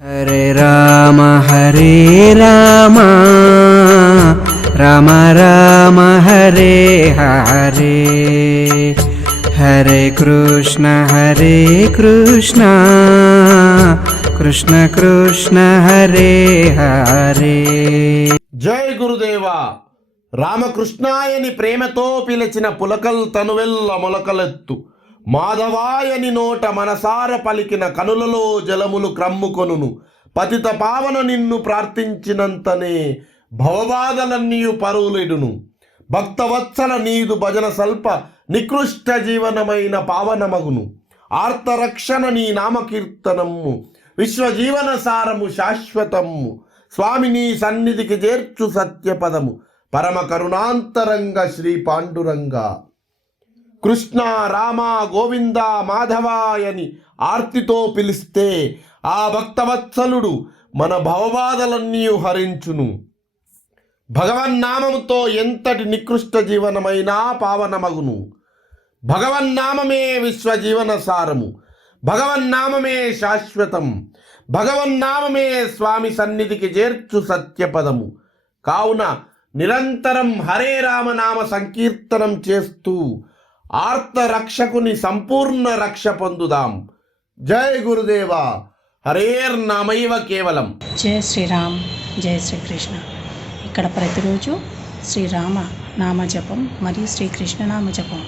హరే రామ హరే రామ రామ రామ హరే హరే హరే కృష్ణ హరే కృష్ణ కృష్ణ కృష్ణ హరే హరే. జై గురుదేవా. రామకృష్ణాయని ప్రేమతో పిలిచిన పులకల్ తనువెల్ల మొలకలెత్తు. మాధవాయని నోట మనసార పలికిన కనులలో జలములు క్రమ్ముకొనును. పతిత పావన నిన్ను ప్రార్థించినంతనే భవబాధలన్నీయు పరువులిడును. భక్తవత్సల నీదు భజన సల్ప నికృష్ట జీవనమైన పావనమగును. ఆర్తరక్షణ నీ నామకీర్తనము విశ్వజీవన సారము శాశ్వతము స్వామి నీ సన్నిధికి చేర్చు సత్యపదము. పరమ కరుణాంతరంగ శ్రీ పాండురంగ. కృష్ణ రామ గోవింద మాధవాయని ఆర్తితో పిలిస్తే ఆ భక్తవత్సలుడు మన భవబాధలన్నీ హరించును. భగవన్నామముతో ఎంతటి నికృష్ట జీవనమైనా పావనమగును. భగవన్నామమే విశ్వజీవన సారము. భగవన్నామమే శాశ్వతం. భగవన్నామమే స్వామి సన్నిధికి చేర్చు సత్యపదము. కావున నిరంతరం హరే రామనామ సంకీర్తనం చేస్తూ ఆర్త రక్షకుని సంపూర్ణ రక్ష పొందుదాం. జై గురుదేవా. హరేర్నామైవ కేవలం. జయ శ్రీరామ్ జయ శ్రీకృష్ణ. ఇక్కడ ప్రతిరోజు శ్రీరామ నామ జపం మరియు శ్రీకృష్ణ నామ జపం.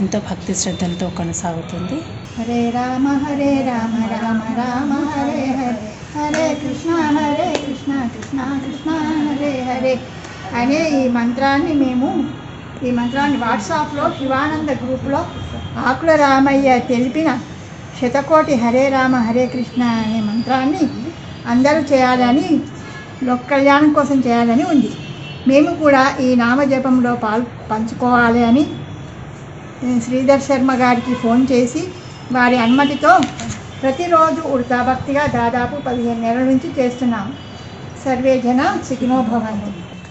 ఎంతో భక్తి శ్రద్ధలతో కొనసాగుతుంది. హరే రామ హరే రామ రామ రామ హరే హరే. హరే కృష్ణ హరే కృష్ణ కృష్ణ కృష్ణ హరే హరే. అనే ఈ మంత్రాన్ని మేము ఈ మంత్రాన్ని వాట్సాప్లో శివానంద గ్రూప్లో ఆకుల రామయ్య తెలిపిన శతకోటి హరే రామ హరే కృష్ణ అనే మంత్రాన్ని అందరూ చేయాలని లోక్ కళ్యాణం కోసం చేయాలని ఉంది. మేము కూడా ఈ నామజపంలో పాల్ పంచుకోవాలి అని నేను శ్రీధర్ శర్మ గారికి ఫోన్ చేసి వారి అనుమతితో ప్రతిరోజు ఉడతా భక్తిగా దాదాపు పదిహేను నెలల నుంచి చేస్తున్నాం. సర్వే జన సుఖినో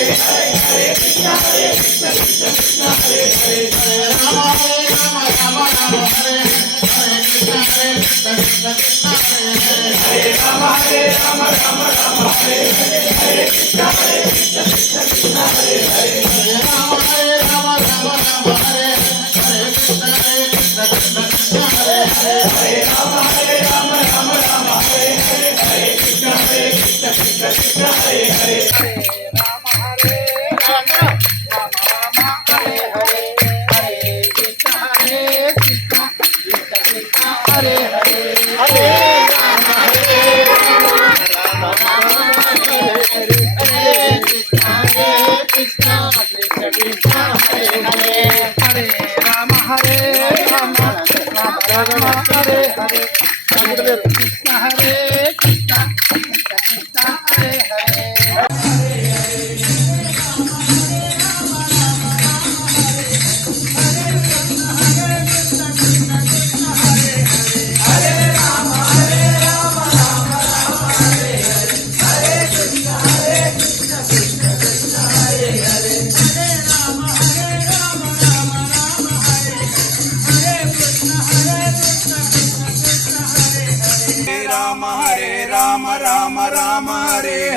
Hare Hare Hare Hare Hare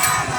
Yeah.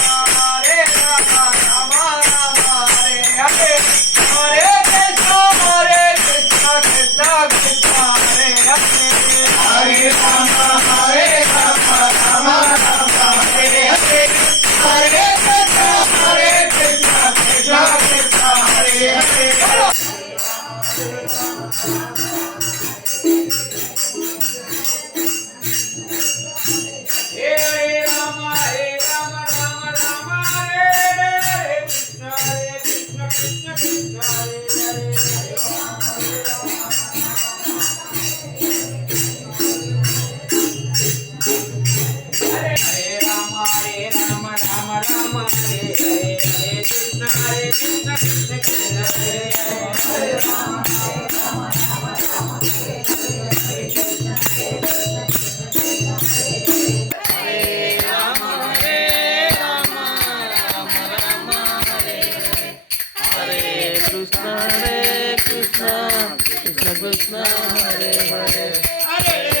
Ram Hare Hare Hare Krishna हरे कृष्ण कृष्ण कृष्ण हरे हरे हरे राम हरे राम राम राम हरे हरे हरे कृष्ण हरे Krishna Krishna Krishna Hare Hare Krishna Krishna Krishna, Hare Hare. Hare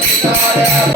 vitória